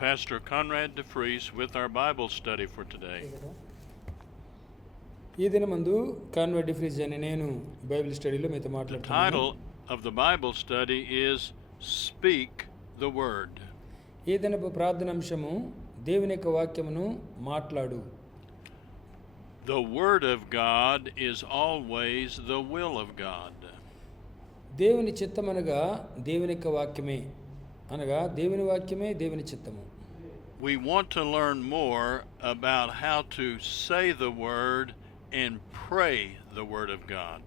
Pastor Conrad DeFries with our Bible study for today. ఈ దినమందు కాన్వాడ్ డిఫ్రీజ్ అనే నేను బైబిల్ స్టడీలో మీతో The మాట్లాడుతున్నాను. title of the Bible study is Speak the Word. ఈ దినపు ప్రార్థనాంశము దేవుని యొక్క వాక్యమును మాట్లాడు. The Word of God is always the will of God. దేవుని చిత్తమనగా దేవుని యొక్క వాక్యమే, అనగా దేవుని వాక్యమే దేవుని చిత్తము. We want to learn more about how to say the Word and pray the Word of God.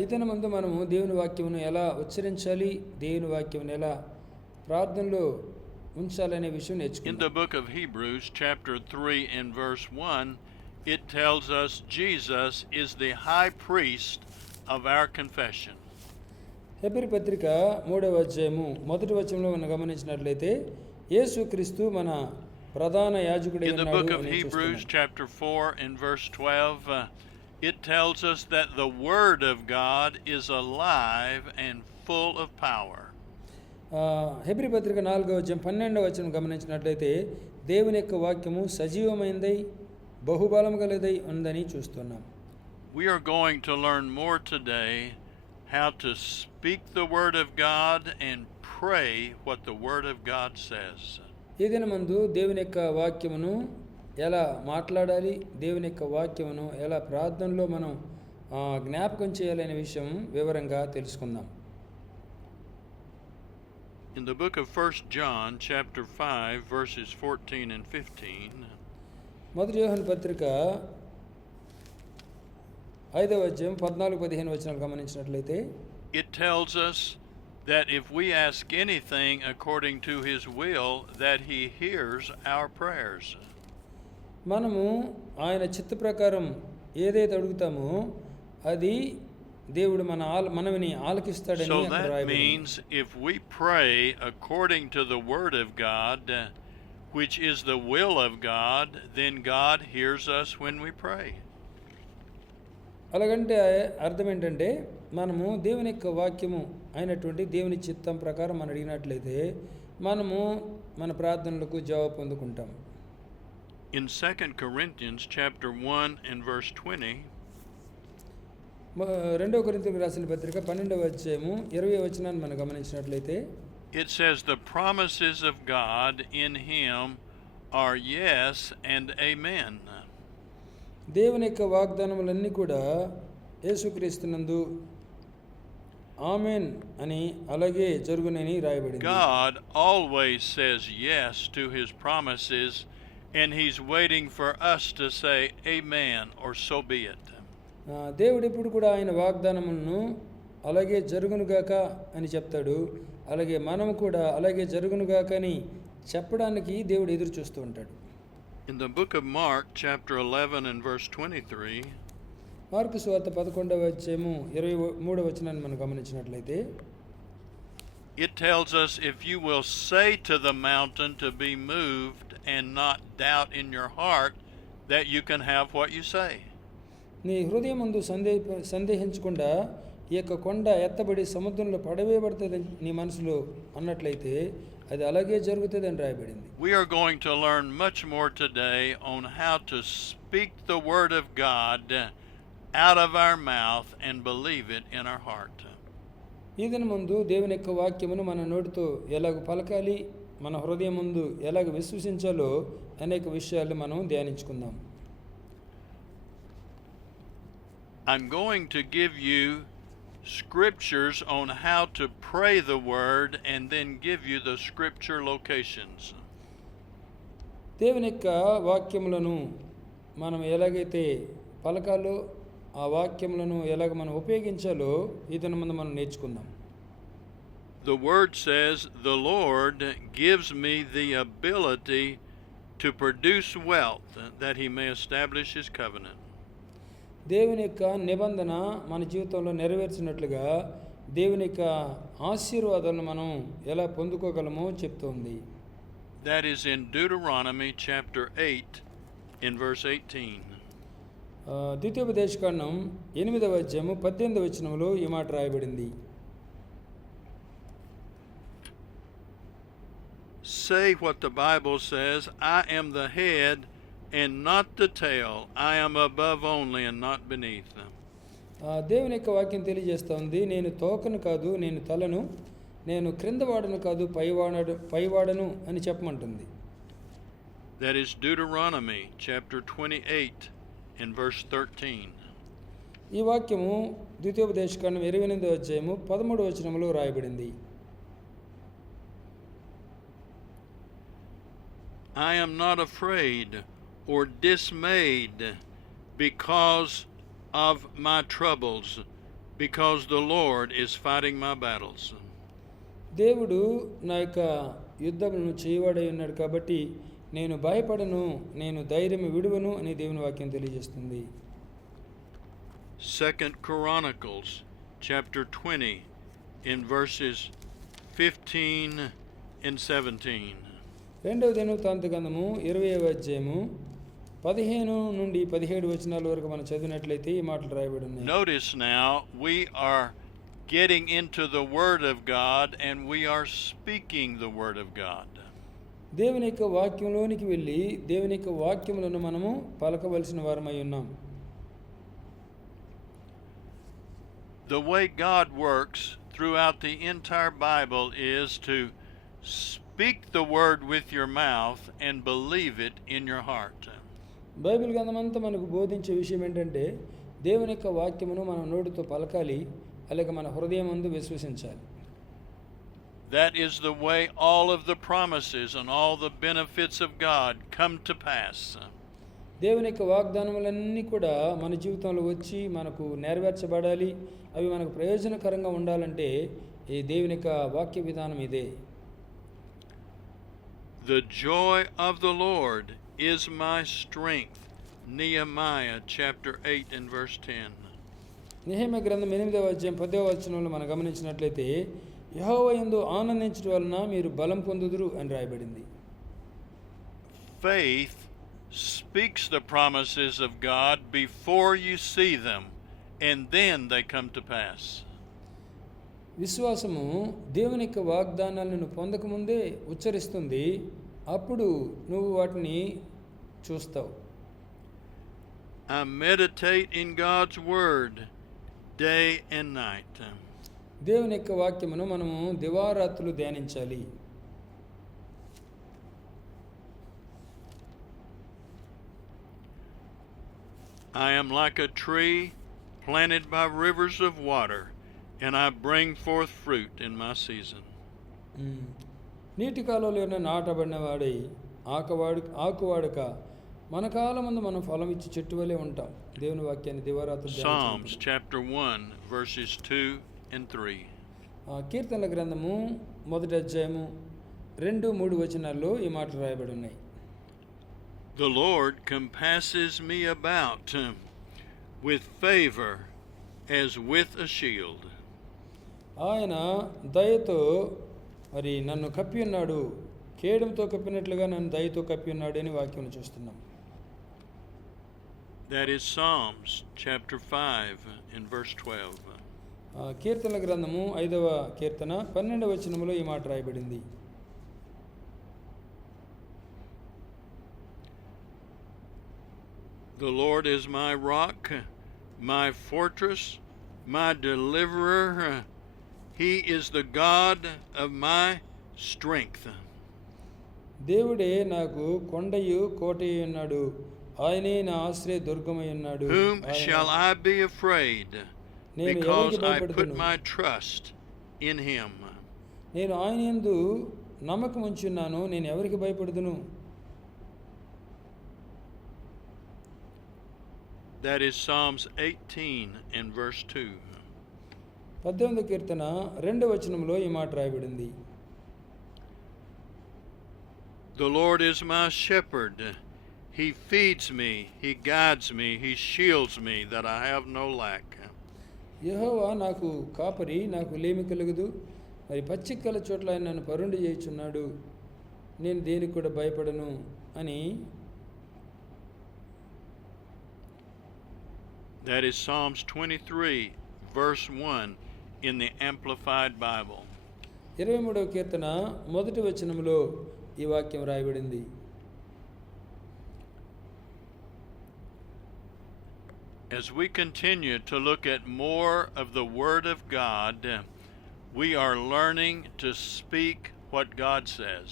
ఈ దినమందు మనము దేవుని వాక్యమును ఎలా ఉచ్చరించాలి, దేవుని వాక్యమును ఎలా ప్రార్థనలో ఉంచాలనే విషయం In నేర్చుకుందాం. the book of Hebrews, chapter 3 and verse 1, it tells us Jesus is the high priest of our confession. Hebrew పత్రిక 3వ అధ్యాయము మొదటి వచనంలో మనం గమనించినట్లయితే యేసుక్రీస్తు మన ప్రధాన యాజకుడై In the ఉన్నాడు book of అని Hebrews, చూస్తున్నాం. chapter 4 and verse 12, it tells us that the Word of God is alive and full of power. Hebrew పత్రిక 4వ అధ్యాయం 12వ వచనం గమనించినట్లయితే దేవుని యొక్క వాక్యము సజీవమైనదై బహుబలం గలదై ఉందని చూస్తున్నాం. We are going to learn more today how to speak the Word of God and pray what the Word of God says. ఈ దినమందు దేవుని యొక్క వాక్యమును ఎలా మాట్లాడాలి, దేవుని యొక్క వాక్యమును ఎలా ప్రార్థనలో మనం జ్ఞాపకం చేయాలనే విషయం వివరంగా తెలుసుకుందాం. In the book of 1 John, chapter 5, verses 14 and 15, మొదటి యోహాను పత్రిక 5వ అధ్యాయం 14-15 వచనాలు గమనించినట్లయితే it tells us that if we ask anything according to His will, that He hears our prayers. మనము ఆయన చిత్త ప్రకారం ఏదైతే అడుగుతామో అది దేవుడు మనవిని ఆలకిస్తాడని So అక్కడ that రాయబడింది. means if we pray according to the Word of God, which is the will of God, then God hears us when we pray. అలాగంటే అర్థం ఏంటంటే మనము దేవుని యొక్క వాక్యము అయినటువంటి దేవుని చిత్తం ప్రకారం మనం అడిగినట్లయితే మనము మన ప్రార్థనలకు జవాబు పొందుకుంటాం. In 2 Corinthians chapter 1 and verse 20, 2 కొరింథీయులకు రాసిన పత్రిక 12వ అధ్యాయము 20వ వచనాన్ని మనం గమనించినట్లయితే it says the promises of God in Him are yes and amen. దేవుని యొక్క వాగ్దానములన్నీ కూడా యేసుక్రీస్తునందు ఆమేన్ అని అలాగే జరుగునని రాయబడింది. God always says yes to His promises, and He's waiting for us to say amen or so be it. దేవుడు ఎప్పుడు కూడా ఆయన వాగ్దానములను అలాగే జరుగునుగాక అని చెప్తాడు. అలాగే మనము కూడా అలాగే జరుగునుగాక అని చెప్పడానికి దేవుడు ఎదురు చూస్తూ ఉంటాడు. In the book of Mark, chapter 11 and verse 23, మార్కు సువార్త 11వ అధ్యాయము 23వ వచనాన్ని మనం గమనించినట్లయితే it tells us if you will say to the mountain to be moved and not doubt in your heart, that you can have what you say. నీ హృదయమందు సందేహించకుండా ఈ యొక్క కొండ ఎత్తబడి సముద్రంలో పడవేయబడుతుంది నీ మనసులో అన్నట్లయితే అది అలాగే జరుగుతుంది అని రాయబడింది. We are going to learn much more today on how to speak the Word of God out of our mouth and believe it in our heart. ఈ దిన ముందు దేవుని యొక్క వాక్యమును మన నోటితో ఎలాగ పలకాలి, మన హృదయం ముందు ఎలాగ విశ్వసించాలో అనేక విషయాలు మనం ధ్యానించుకుందాం. I'm going to give you scriptures on how to pray the Word and then give you the scripture locations. దేవుని యొక్క వాక్యములను మనం ఎలాగైతే పలకాలో ఆ వాక్యములను ఎలాగ మనం ఉపయోగించాలో ఈ దిన ముందు మనం నేర్చుకుందాం. The Word says, the Lord gives me the ability to produce wealth that He may establish His covenant. దేవుని యొక్క నిబంధన మన జీవితంలో నెరవేర్చినట్లుగా దేవుని యొక్క ఆశీర్వాదాలను మనం ఎలా పొందుకోగలమో చెప్తోంది. That is in Deuteronomy chapter 8 in verse 18. ద్వితీయోపదేశకాండం 8వ అధ్యాయము 18వ వచనంలో ఈ మాట రాయబడింది. say what the Bible says, I am the head and not the tail. I am above only and not beneath. దేవుని యొక్క వాక్యం తెలియజేస్తోంది, నేను తోకను కాదు, నేను తలను, నేను క్రింద వాడను కాదు, పైవాడను అని చెప్పమంటుంది. That is Deuteronomy chapter 28 and verse 13. ఈ వాక్యము ద్వితీయోపదేశకాండం 28వ అధ్యాయము 13వ వచనములో రాయబడింది. I am not afraid or dismayed because of my troubles, because the Lord is fighting my battles. దేవుడు నా యొక్క యుద్ధములను చేయవాడై ఉన్నాడు కాబట్టి నేను భయపడను, నేను ధైర్యం విడువను అని దేవుని వాక్యం తెలియజేస్తుంది. 2 Chronicles chapter 20 in verses 15 and 17. రెండవ దినవృత్తాంత గ్రంథము 20వ అధ్యాయము 15 నుండి 17 వచనాల వరకు మనం చదివినట్లయితే ఈ మాటలు రాయబడి ఉన్నాయి. Notice now we are getting into the Word of God and we are speaking the Word of God. దేవుని యొక్క వాక్యంలోనికి వెళ్ళి దేవుని యొక్క వాక్యములను మనము పలకవలసిన వారమై ఉన్నాం. The way God works throughout the entire Bible is to speak the word with your mouth and believe it in your heart. Bible గ్రంథమంతా మనకు బోధించే విషయం ఏంటంటే దేవుని యొక్క వాక్యమును మనం నోటితో పలకాలి, అలాగే మన హృదయమందు విశ్వసించాలి. That is the way all of the promises and all the benefits of God come to pass. దేవుని యొక్క వాగ్దానములన్నీ కూడా మన జీవితంలో వచ్చి మనకు నెరవేర్చబడాలి, అవి మనకు ప్రయోజనకరంగా ఉండాలంటే ఈ దేవుని యొక్క వాక్య విధానం ఇదే. The joy of the Lord is my strength. Nehemiah chapter 8 and verse 10. నెహెమ్యా గ్రంథం 8వ అధ్యాయం 10వ వచనంలో మనం గమనించినట్లయితే యెహోవా యందు ఆనందించడం వలన మీరు బలం పొందుదురు అని రాయబడింది. Faith speaks the promises of God before you see them, and then they come to pass. విశ్వాసము దేవుని యొక్క వాగ్దానాలను పొందకముందే ఉచ్చరిస్తుంది, అప్పుడు నువ్వు వాటిని చూస్తావు. I meditate in God's word day and night. దేవుని యొక్క వాక్యమును మనము దివారాత్రులు ధ్యానించాలి. I am like a tree planted by rivers of water, and I bring forth fruit in my season. నీటి కాలంలో నాటబడిన వాడై ఆకువాడక మన కాలమందు మనం ఫలం ఇచ్చి చెట్టు వలె ఉంటాం. దేవుని వాక్యాన్ని దివారాత్రులు Psalms chapter 1 verses 2 and 3. కీర్తనల గ్రంథము 1వ అధ్యాయము 2-3 వచనాల్లో ఈ మాటలు రాయబడి ఉన్నాయి. The Lord compasses me about with favor as with a shield. ఆయన దయతో మరి నన్ను కప్పి ఉన్నాడు, కేడంతో కప్పినట్లుగా నన్ను దయతో కప్పి ఉన్నాడు అని వాక్యం చూస్తున్నాం. That is Psalms chapter 5 and verse 12. కీర్తనల గ్రంథము 5వ కీర్తన 12వ వచనములో ఈ మాట రాయబడింది. The Lord is my rock, my fortress, my deliverer. He is the God of my strength. దేవుడే నాకు కొండయు కోటయు ఉన్నాడు, ఆయనే నా ఆశ్రయ దుర్గమై ఉన్నాడు. Whom shall I be afraid? Because I put my trust in him. నేను ఆయన యందు నమ్మకం ఉంచున్నాను, నేను ఎవరికి భయపడుదును. That is Psalms 18 and verse 2. 18వ కీర్తన 2వ వచనంలో ఈ మాట రాయబడింది. The Lord is my shepherd. He feeds me, he guides me, he shields me that I have no lack. యెహోవా నాకు కాపరి, నాకు లేమి కలుగదు. మరి పచ్చికల చోట్ల ఆయన నన్ను పరుండి చేయుచున్నాడు, నేను దేనికి కూడా భయపడను అని. That is Psalms 23 verse 1 in the Amplified Bible. 23వ కీర్తన 1వ వచనంలో ఈ వాక్యం రాయబడింది. As we continue to look at more of the Word of God, we are learning to speak what God says.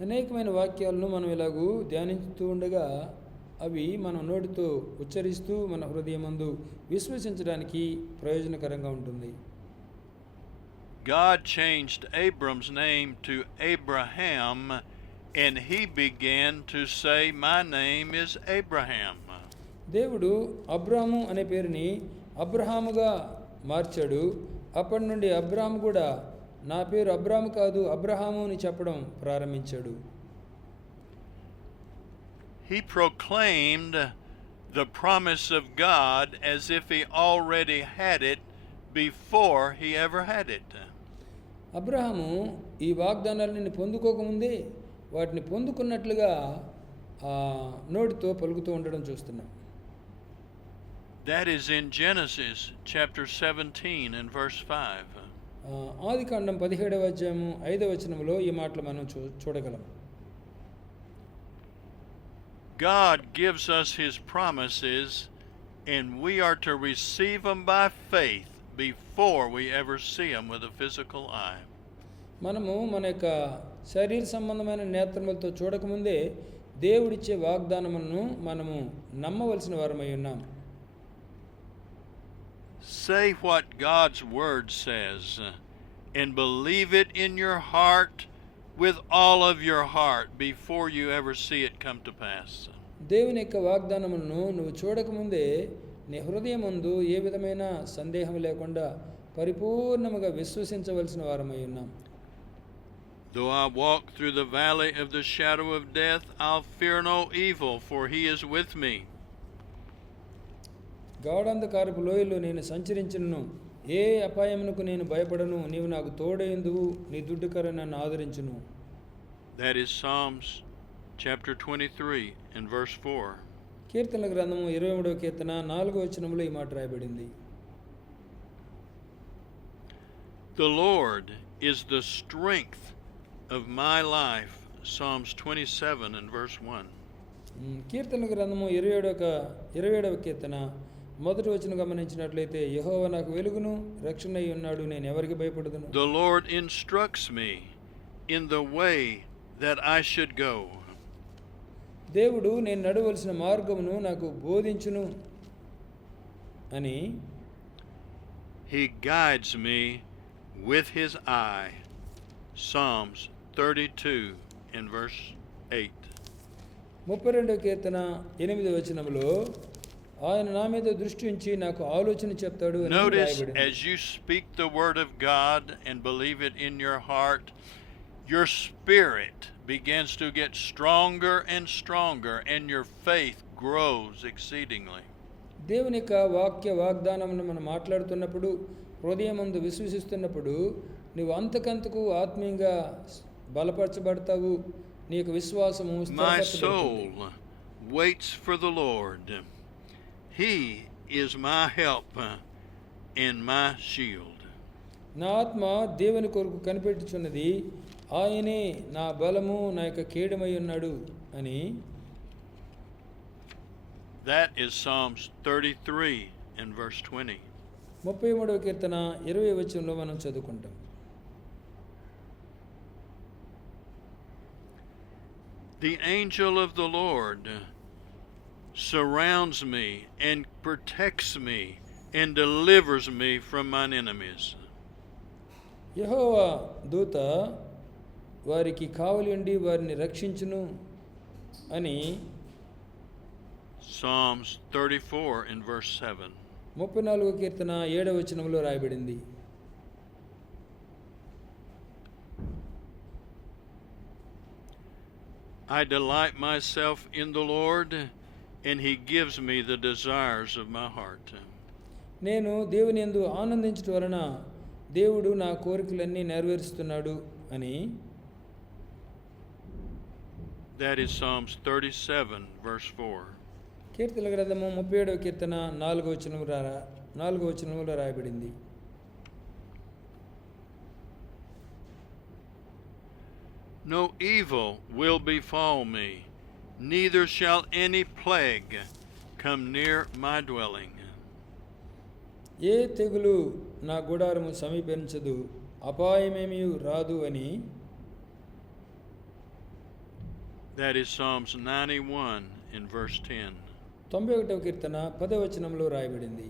అనేకమైన వాక్యాలను మనం ఇలాగూ ధ్యానిస్తూ ఉండగా అవి మన నోటితో ఉచ్చరిస్తూ మన హృదయమందు విశ్వసించడానికి ప్రయోజనకరంగా ఉంటుంది. God changed Abram's name to Abraham, and he began to say, "My name is Abraham." దేవుడు అబ్రాము అనే పేరుని అబ్రహాముగా మార్చాడు. అప్పటి నుండి అబ్రాము కూడా నా పేరు అబ్రాము కాదు అబ్రహాము అని చెప్పడం ప్రారంభించాడు. He proclaimed the promise of God as if he already had it before he ever had it. Abraham ఈ వాగ్దానాలను పొందుకోకముందే వాటిని పొందుకున్నట్లుగా నోటితో పలుకుతూ ఉండడం చూస్తున్నాం. That is in Genesis chapter 17 and verse 5. ఆదికాండం 17వ అధ్యాయము 5వ వచనంలో ఈ మాటలు మనం చూడగలం. God gives us his promises, and we are to receive them by faith before we ever see them with a physical eye. మనము మన యొక్క శరీర సంబంధమైన నేత్రములతో చూడకముందే దేవుడిచ్చే వాగ్దానములను మనము నమ్మవలసిన వారమై ఉన్నాం. Say what God's word says and believe it in your heart with all of your heart before you ever see it come to pass. దేవుని యొక్క వాగ్దానములను నువ్వు చూడకముందే నీ హృదయమందు ఏ విధమైన సందేహం లేకుండా పరిపూర్ణముగా విశ్వసించవలసిన వారమై ఉన్నాం. Though I walk through the valley of the shadow of death, I'll fear no evil, for he is with me. గాఢంధకారపు లోయలో నేను సంచరించును, ఏ అపాయమునకు నేను భయపడను, నీవు నాకు తోడైందువు, నీ దుడ్డుకర నన్ను ఆదరించును. That is Psalms chapter 23 and verse 4. కీర్తనల గ్రంథము 23వ కీర్తన 4వ వచనములో ఈ మాట రాయబడింది. The Lord is the strength of my life. Psalms 27 and verse 1. కీర్తనల గ్రంథము 27వ కీర్తన 1వ వచనం గమనించినట్లయితే యెహోవా నాకు వెలుగును రక్షణై ఉన్నాడు, నేను ఎవరికి భయపడదును. The Lord instructs me in the way that I should go. దేవుడు నేను నడవలసిన మార్గమును నాకు బోధించును అని. He guides me with his eye. Psalms 32 and verse 8. 32వ కీర్తన 8వ వచనములో ఆయన నా మీద దృష్టి ఉంచి నాకు ఆలోచన చెప్తాడు అని Notice రాయబడింది. as you speak the word of God and believe it in your heart, your spirit begins to get stronger and stronger and your faith grows exceedingly. దేవుని యొక్క వాగ్దానమును మనం మాట్లాడుతున్నప్పుడు హృదయమందు విశ్వసిస్తున్నప్పుడు నువ్వు అంతకంతకు ఆత్మీయంగా బలపరచబడతావు, నీ యొక్క విశ్వాసము My స్థిరపరచబడుతుంది. soul waits for the Lord. He is my help and my shield. నా ఆత్మ దేవుని కొరకు కనిపెట్టుచున్నది, ఆయనే నా బలము నా యొక్క కేడమై ఉన్నాడు అని. That is Psalms 33 and verse 20. 33వ కీర్తన 20వ వచనంలో మనం చదువుకుంటాం. The angel of the Lord surrounds me and protects me and delivers me from mine enemies. యెహోవా దూత వారికి కావలి ఉండి వారిని రక్షించును అని Psalms 34 and verse 7. 34వ కీర్తన 7వ వచనంలో రాయబడింది. I delight myself in the Lord, and he gives me the desires of my heart. నేను దేవుని యందు ఆనందించుట వలన దేవుడు నా కోరికలన్నీ నెరవేరుస్తున్నాడు అని. That is Psalms 37 verse 4. కీర్తనల గ్రంథము 37వ కీర్తన 4వ వచనంలో రాయబడింది. No evil will befall me, neither shall any plague come near my dwelling. ఏ తెగులు నా గుడారము సమీపించదు, అపాయమేమీ రాదు అని. That is Psalms 91 in verse 10. 91వ కీర్తన 10వ వచనంలో రాయబడింది.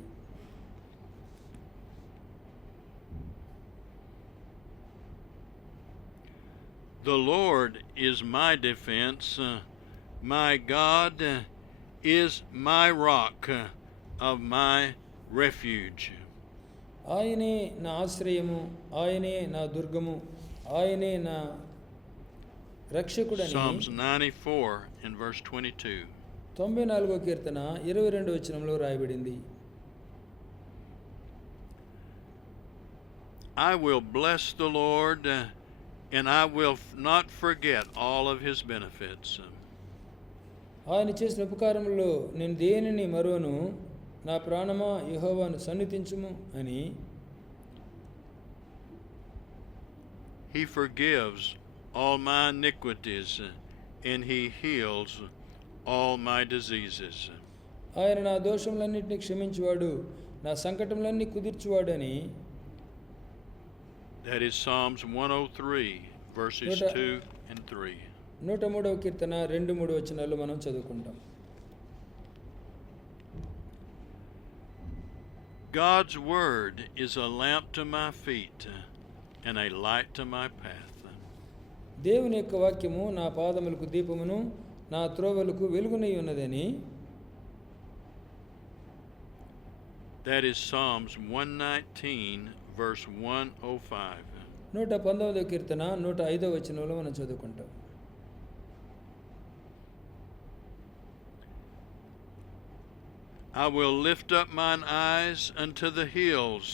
The Lord is my defense, my God is my rock of my refuge. ఆయనే నా ఆశ్రయము, ఆయనే నా దుర్గము, ఆయనే నా రక్షకుడని. Psalms 94 in verse 22. 94వ కీర్తన 22వ వచనంలో రాయబడింది. I will bless the Lord, and I will not forget all of his benefits. ఆయన చేసిన ఉపకారములో నేను దేనిని మరువను, నా ప్రాణమా యెహోవాను సన్నిధించుము అని. He forgives all my iniquities, and he heals all my diseases. ఆయన నా దోషములన్నింటినీ క్షమించువాడు, నా సంకటములన్నీ కుదిర్చువాడని. That is Psalms 103 verses 2 and 3. 103వ కీర్తన 2-3 వచనాలు మనం చదువుకుంటాం. God's word is a lamp to my feet and a light to my path. దేవుని యొక్క వాక్యము నా పాదములకు దీపమును, నా త్రోవలకు వెలుగునై ఉన్నదని. That is Psalms 119 verse 105. 119వ కీర్తన 105వ వచనంలో మనం చదువుకుంటాం. I will lift up mine eyes unto the hills,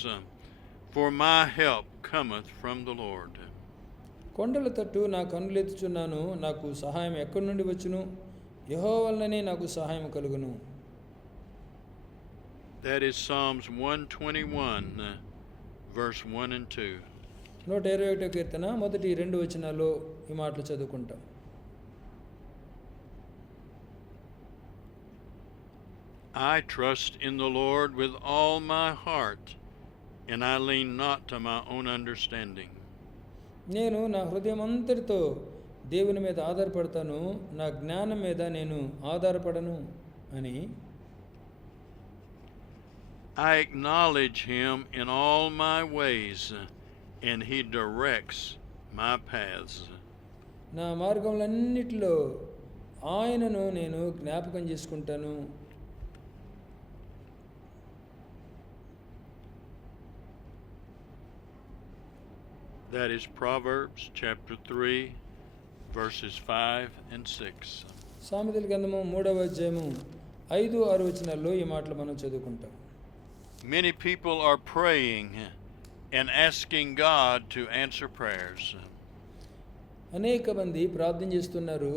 for my help cometh from the Lord. కొండల తట్టు నా కన్నులెత్తుచున్నాను, నాకు సహాయం ఎక్కడి నుండి వచ్చును, యెహోవా వలననే నాకు సహాయం కలుగును. That is Psalms 121 verse 1 and 2. 121వ కీర్తన 1-2 వచనాల్లో ఈ మాటలు చదువుకుంటాం. I trust in the Lord with all my heart, and I lean not to my own understanding. నేను నా హృదయం అంతటితో దేవుని మీద ఆధారపడతాను, నా జ్ఞానం మీద నేను ఆధారపడను అని. I acknowledge him in all my ways, and he directs my paths. నా మార్గములన్నిటిలో ఆయనను నేను జ్ఞాపకం చేసుకుంటాను. That is Proverbs chapter 3 verses 5 and 6. సామెతల గ్రంథము 3వ అధ్యాయము 5-6 వచనాల్లో ఈ మాటలు మనం చదువుకుంటాం. Many people are praying and asking God to answer prayers. అనేక మంది ప్రార్థన చేస్తున్నారు,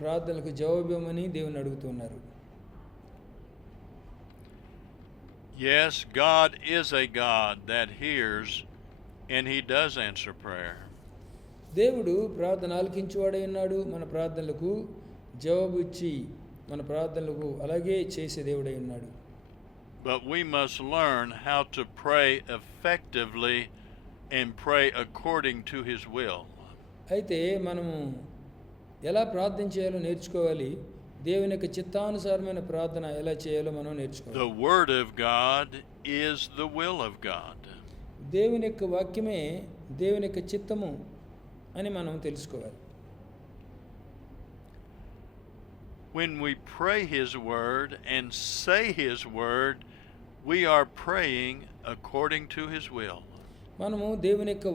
ప్రార్థనలకు జవాబివ్వమని దేవుని అడుగుతున్నారు. Yes, God is a God that hears, and he does answer prayer. దేవుడు ప్రార్థన ఆలకించువాడై ఉన్నాడు, మన ప్రార్థనలకు జవాబు ఇచ్చి మన ప్రార్థనలకు అలాగే చేసే దేవుడై ఉన్నాడు. But we must learn how to pray effectively and pray according to his will. అయితే మనము ఎలా ప్రార్థన చేయాలో నేర్చుకోవాలి, దేవుని యొక్క చిత్తానుసారమైన ప్రార్థన ఎలా చేయాలో మనం నేర్చుకోవాలి. The word of God is the will of God. దేవుని యొక్క వాక్యమే దేవుని యొక్క చిత్తము అని మనం తెలుసుకోవాలి. When we pray his word and say his word, we are praying according to his will. మనము దేవుని యొక్క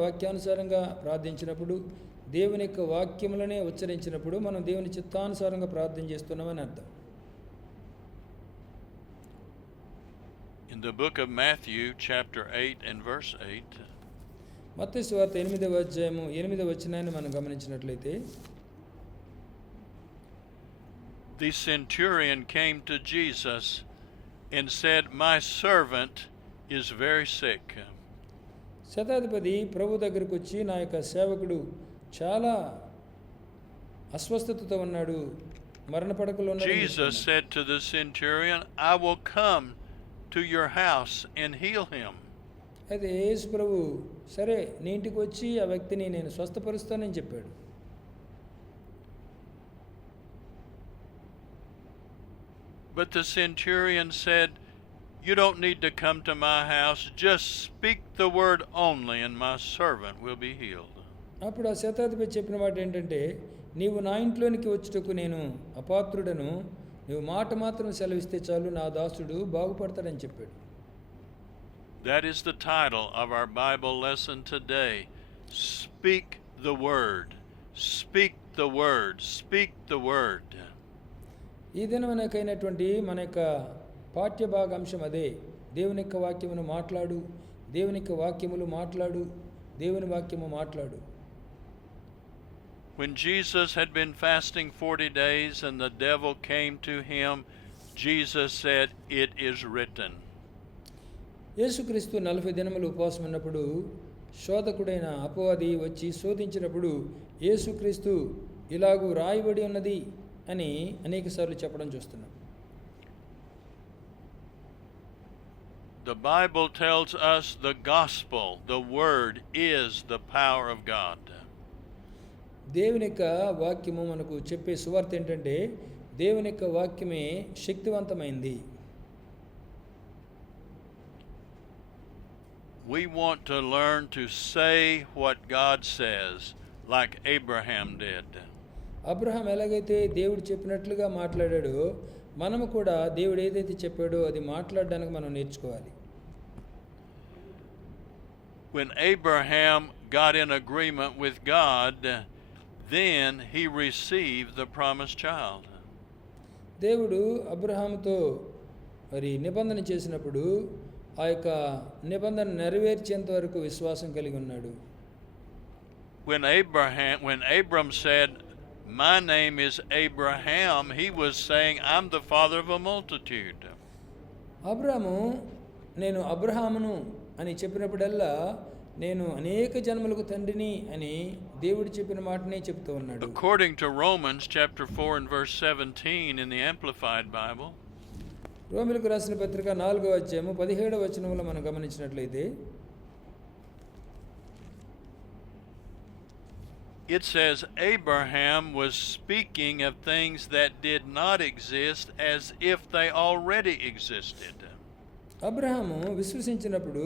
వాక్యానుసారంగా ప్రార్థించినప్పుడు, దేవుని యొక్క వాక్యములనే ఉచ్చరించినప్పుడు మనం దేవుని చిత్తానుసారంగా ప్రార్థన చేస్తున్నామని అర్థం. In the book of Matthew chapter 8 and verse 8, మత్తయి సువార్త 8వ అధ్యాయము 8వ వచనాన్ని మనం గమనించినట్లయితే, the centurion came to Jesus and said, "My servant is very sick." శతాధిపతి ప్రభు దగ్గరకు వచ్చి, నా యొక్క సేవకుడు చాలా అస్వస్థతతో ఉన్నాడు, మరణ పడకలో ఉన్నాడు అని Jesus చెప్తున్నాడు. said to the centurion, I will come to your house and heal him. అయితే యేసు ప్రభు సరే నీ ఇంటికి వచ్చి ఆ వ్యక్తిని నేను స్వస్థపరుస్తానని చెప్పాడు. But the centurion said, you don't need to come to my house. Just speak the word only, and my servant will be healed. అప్పుడు ఆ శతాధిపతి చెప్పిన మాట ఏంటంటే, నీవు నా ఇంట్లోనికి వచ్చుటకు నేను అపాత్రుడను, నువ్వు మాట మాత్రం సెలవిస్తే చాలు, నా దాసుడు బాగుపడతాడని చెప్పాడు. That is the title of our Bible lesson today. Speak the word. Speak the word. Speak the word. ఈ దినమునకైనటువంటి మన యొక్క పాఠ్య భాగాంశం అదే. దేవుని యొక్క వాక్యమును మాట్లాడు, దేవుని యొక్క వాక్యములు మాట్లాడు, దేవుని వాక్యము మాట్లాడు. When Jesus had been fasting 40 days and the devil came to him, Jesus said, it is written. యేసుక్రీస్తు 40 దినములు ఉపవాసం ఉన్నప్పుడు శోధకుడైన అపవాది వచ్చి శోధించినప్పుడు యేసుక్రీస్తు ఇలాగూ రాయబడి ఉన్నది అని అనేకసార్లు చెప్పడం చూస్తున్నాం. The Bible tells us the gospel, the word, is the power of God. దేవుని యొక్క వాక్యము మనకు చెప్పే సువార్త ఏంటంటే, దేవుని యొక్క వాక్యమే శక్తివంతమైంది. We want to learn to say what God says, like Abraham did. Abraham ఎలాగైతే దేవుడు చెప్పినట్లుగా మాట్లాడాడో, మనము కూడా దేవుడు ఏదైతే చెప్పాడో అది మాట్లాడడానికి మనం నేర్చుకోవాలి. When Abraham got in agreement with God, then he received the promised child. దేవుడు అబ్రహాముతో మరి నిబంధన చేసినప్పుడు ఆ యొక్క నిబంధన నెరవేర్చేంత వరకు విశ్వాసం కలిగి ఉన్నాడు. When Abram said, my name is Abraham, he was saying, I'm the father of a multitude. అబ్రాము నేను అబ్రహామును అని చెప్పినప్పుడల్లా నేను అనేక జన్మలకు తండ్రిని అని దేవుడు చెప్పిన మాటనే చెప్తూ ఉన్నాడు. According to Romans chapter 4 and verse 17 in the Amplified Bible, రోమిలకు రాసిన పత్రిక 4వ అధ్యాయము 17వ వచనంలో మనం గమనించినట్లయితే, it says Abraham was speaking of things that did not exist as if they already existed. Abraham విశ్వసించినప్పుడు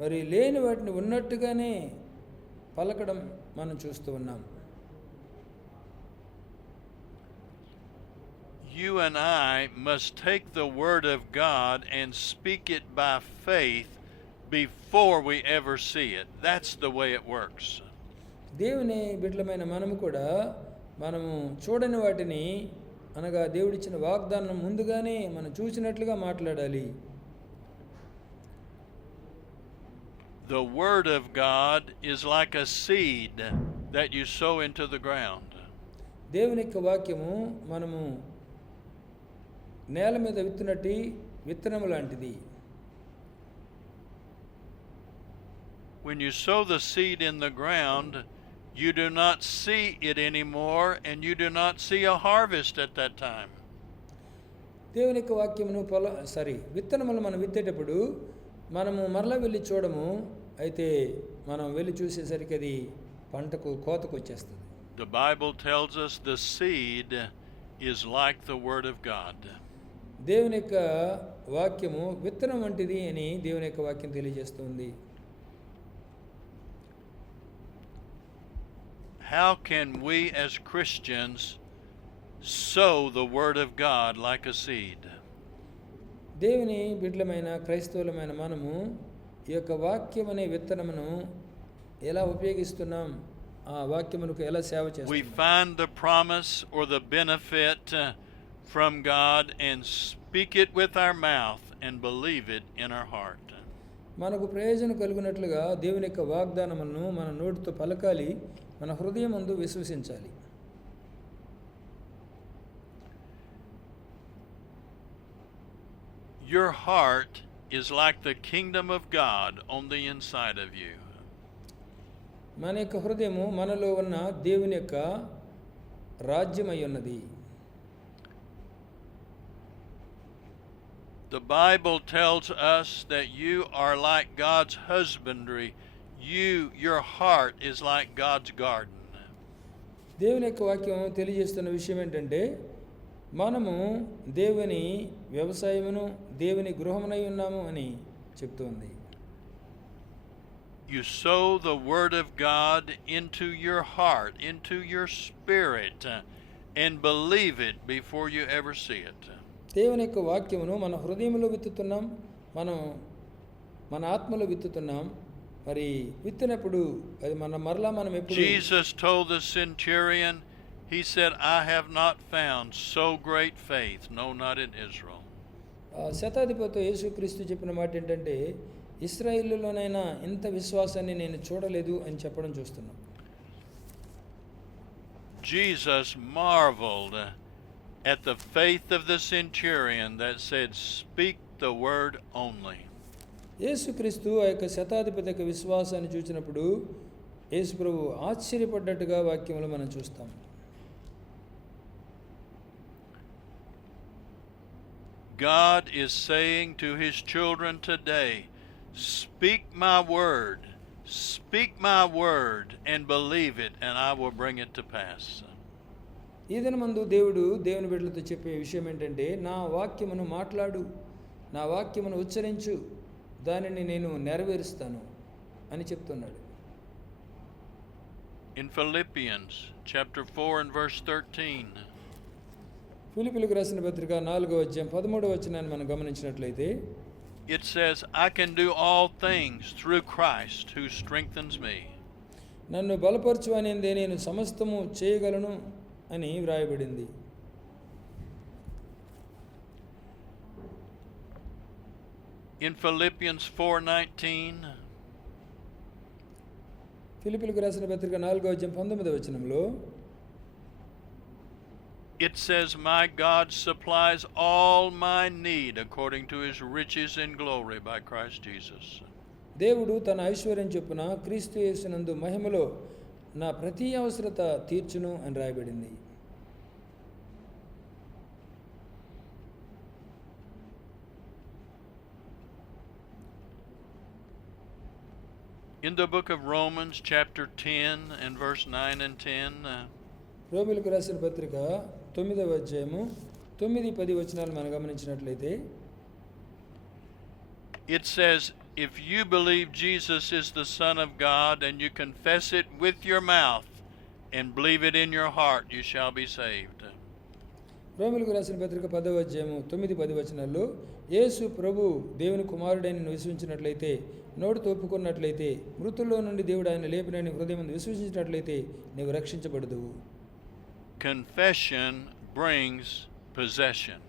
మరి లేని వాటిని ఉన్నట్టుగానే పలకడం మనం చూస్తూ ఉన్నాం. You and I must take the word of God and speak it by faith before we ever see it. That's the way it works. దేవుని బిడ్డలమైన మనము కూడా మనము చూడని వాటిని అనగా దేవుడిచ్చిన వాగ్దానం ముందుగానే మనం చూసినట్లుగా మాట్లాడాలి. The word of God is like a seed that you sow into the ground. దేవుని యొక్క వాక్యము మనము నేల మీద విత్తునట్టి విత్తనము లాంటిది. When you sow the seed in the ground, you do not see it anymore, and you do not see a harvest at that time. దేవుని యొక్క వాక్యమును విత్తనములు మనం విత్తేటప్పుడు మనము మరలా వెళ్ళి చూడము, అయితే మనం వెళ్ళి చూసేసరికి అది పంటకు కోతకు వచ్చేస్తుంది. The Bible tells us the seed is like the word of God. దేవుని యొక్క వాక్యము విత్తనం వంటిది అని దేవుని యొక్క వాక్యం తెలియజేస్తుంది. How can we as Christians sow the word of God like a seed? దేవుని బిడ్డలమైన క్రైస్తవులమైన మనము ఈ యొక్క వాక్యం అనే విత్తనమును ఎలా ఉపయోగిస్తున్నాం, ఆ వాక్యమునకు ఎలా సేవ We చేస్తున్నాం. find the promise or the benefit from God and speak it with our mouth and believe it in our heart. మనకు ప్రయోజనం కలుగునట్లుగా దేవుని యొక్క వాగ్దానములను మన నోటితో పలకాలి, మన హృదయమందు విశ్వసించాలి. Your heart is like the kingdom of God on the inside of you. మన యొక్క హృదయము మనలో ఉన్న దేవుని యొక్క రాజ్యమై ఉన్నది. The Bible tells us that you are like God's husbandry. Your heart is like God's garden. దేవుని యొక్క వాక్యం తెలియజేస్తున్న విషయం ఏంటంటే మనము దేవుని వ్యవసాయమును దేవుని గృహమునై ఉన్నాము అని చెప్తోంది. You sow the word of God into your heart, into your spirit, and believe it before you ever see it. దేవుని యొక్క వాక్యమును మన హృదయంలో విత్తుతున్నాం, మన ఆత్మలో విత్తుతున్నాం. మరి విత్తినప్పుడు అది మనం ఎప్పుడు Jesus told the centurion, he said, I have not found so great faith, no, not in Israel. శతాధిపతి యేసుక్రీస్తు చెప్పిన మాట ఏంటంటే ఇశ్రాయేలులోనైనా ఇంత విశ్వాసాన్ని నేను చూడలేదు అని చెప్పడం చూస్తున్నాం. Jesus marveled at the faith of the centurion that said, speak the word only. యేసుక్రీస్తు ఆ యొక్క శతాధిపతి యొక్క విశ్వాసాన్ని చూసినప్పుడు యేసు ప్రభు ఆశ్చర్యపడ్డట్టుగా వాక్యంలో మనం చూస్తాం. God is saying to his children today, speak my word, and believe it, and I will bring it to pass. ఈ దినమందు దేవుని బిడ్డలతో చెప్పే విషయం ఏంటంటే నా వాక్యమును మాట్లాడు, నా వాక్యమును ఉచ్చరించు, దానిని నేను నెరవేరుస్తాను అని చెప్తున్నాడు. In Philippians chapter 4 and verse 13. ఫిలిప్పీయులకు రాసిన పత్రిక 4వ అధ్యాయం 13వ వచనాన్ని మనం గమనించినట్లయితే It says, I can do all things through Christ who strengthens me. నన్ను బలపరచు అనిందే నేను సమస్తము చేయగలను అని వ్రాయబడింది. In Philippians 4:19, ఫిలిప్పీయులకు రాసిన పత్రిక 4వ అధ్యాయం 19వ వచనంలో it says, my God supplies all my need according to his riches in glory by Christ Jesus. దేవుడు తన ఐశ్వర్యం చొప్పున క్రీస్తు యేసునందు మహిమలో నా ప్రతి అవసరత తీర్చును అని రాయబడింది. In the book of Romans chapter 10 and verse 9 and 10, రోమీయులకు రాసిన పత్రిక 9వ అధ్యాయము 9-10 వచనాలు మనం గమనించినట్లయితే it says, if you believe Jesus is the Son of God and you confess it with your mouth and believe it in your heart, you shall be saved. రోమీయులకు రాసిన పత్రిక 10వ అధ్యాయము 9-10 వచనాల్లో యేసు ప్రభు దేవుని కుమారుడైన విశ్వసించినట్లయితే, నోటితో ఒప్పుకున్నట్లయితే, మృతుల్లో నుండి దేవుడు ఆయన లేపినని హృదయమందు విశ్వసించినట్లయితే నీవు రక్షించబడదువు. Confession brings possession.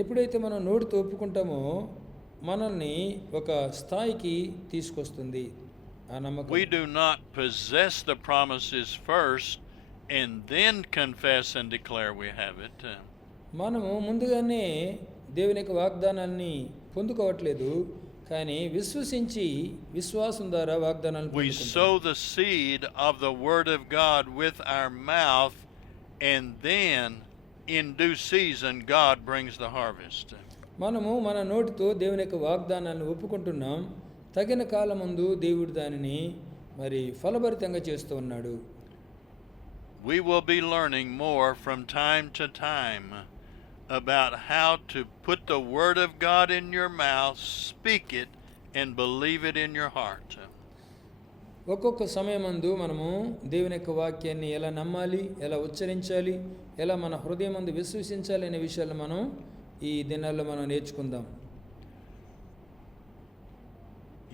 ఎప్పుడైతే మనం నోటితో ఒప్పుకుంటామో మనల్ని ఒక స్థాయికి తీసుకొస్తుంది ఆ నమ్మకం. We do not possess the promises first and then confess and declare we have it. మనము ముందుగానే దేవుని యొక్క వాగ్దానాన్ని పొందుకోవట్లేదు, కానీ విశ్వాసం ద్వారా వాగ్దానాలను We sow the seed of the word of God with our mouth, and then in due season God brings the harvest. మనము మన నోటితో దేవుని యొక్క వాగ్దానాన్ని ఒప్పుకుంటున్నాం, తగిన కాలమందు దేవుడు దానిని మరి ఫలభరితంగా చేస్తూ ఉన్నాడు. We will be learning more from time to time about how to put the word of God in your mouth, speak it, and believe it in your heart. ఒక్కొక్క సమయమందు మనము దేవుని యొక్క వాక్యాన్ని ఎలా నమ్మాలి, ఎలా ఉచ్చరించాలి, ఎలా మన హృదయమందు విశ్వసించాలి అనే విషయాలు మనం ఈ దినాల్లో మనం నేర్చుకుందాం.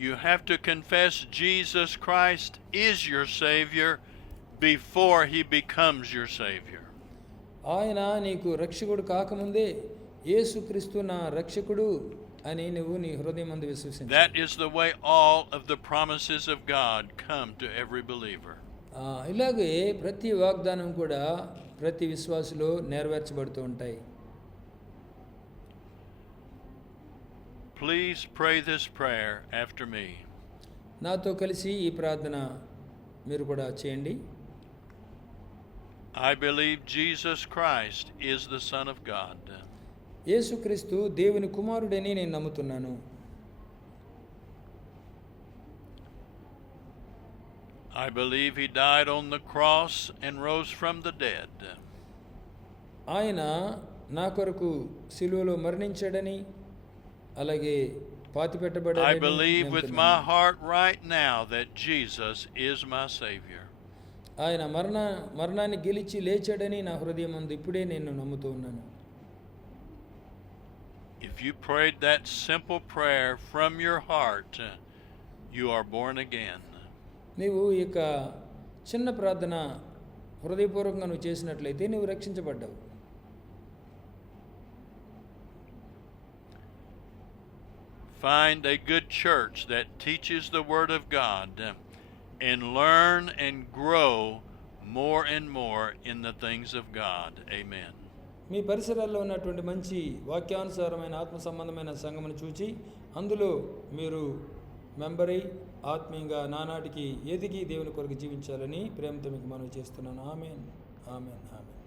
You have to confess Jesus Christ is your Savior before he becomes your Savior. ఆయన నీకు రక్షకుడు కాకముందే యేసుక్రీస్తు నా రక్షకుడు అని నువ్వు నీ హృదయమందు విశ్వసించాలి. That is the way all of the promises of God come to every believer. ఇలాగే ప్రతి వాగ్దానం కూడా ప్రతి విశ్వాసులో నెరవేర్చబడుతూ ఉంటాయి. Please pray this prayer after me. నాతో కలిసి ఈ ప్రార్థన మీరు కూడా చేయండి. I believe Jesus Christ is the Son of God. యేసుక్రీస్తు దేవుని కుమారుడని నేను నమ్ముతున్నాను. I believe he died on the cross and rose from the dead. ఆయన నా కొరకు సిలువలో మరణించాడని అలాగే I పాతిపెట్టబడ్డాడని believe with నమ్ముతున్నాను. my heart right now that Jesus is my Savior. ఆయన మరణాన్ని గెలిచి లేచాడని నా హృదయం అందు ఇప్పుడే నేను నమ్ముతూ ఉన్నాను. If you prayed that simple prayer from your heart, you are born again. నీవు ఇక చిన్న ప్రార్థన హృదయపూర్వకంగా నువ్వు చేసినట్లయితే నువ్వు రక్షించబడ్డావు. Find a good church that teaches the Word of God and learn and grow more and more in the things of God. Amen. మీ పరిసరాల్లో ఉన్నటువంటి మంచి వాక్యానుసారమైన ఆత్మ సంబంధమైన సంఘమును చూచి అందులో మీరు మెంబర్ అయి ఆత్మీయంగా నానాటికి ఎదిగి దేవుని కొరకు జీవించాలని ప్రేమతో మీకు మనవి చేస్తున్నాను. ఆమేన్, ఆమేన్, ఆమేన్.